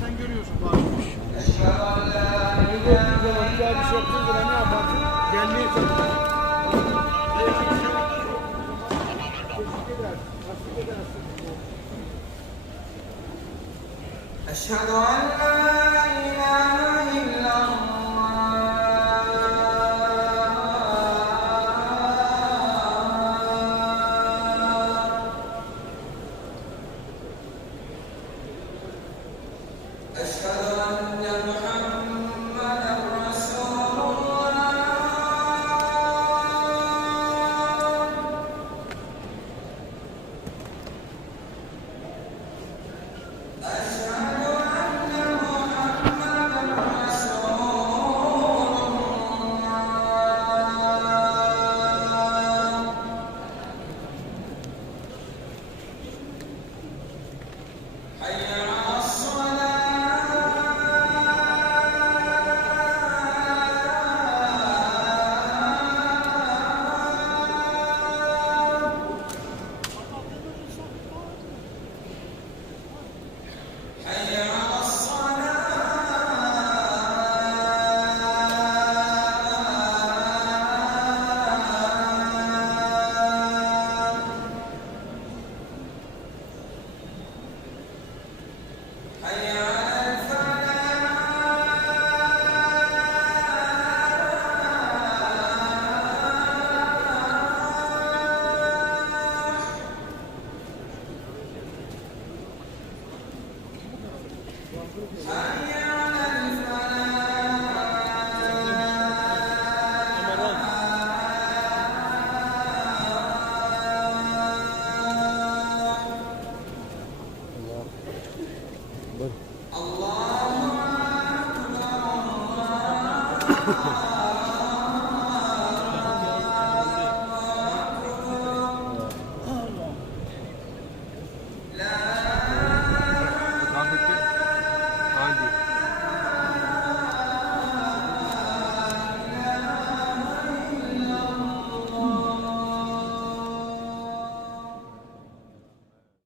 Sen görüyorsun bari. Bir şey yaptığın zaman ne yaparsın? Gelmeye çalışırsın. أشهد أن لا إله إلا الله أشهد أن محمدا رسول الله أشهد الله أكبر الله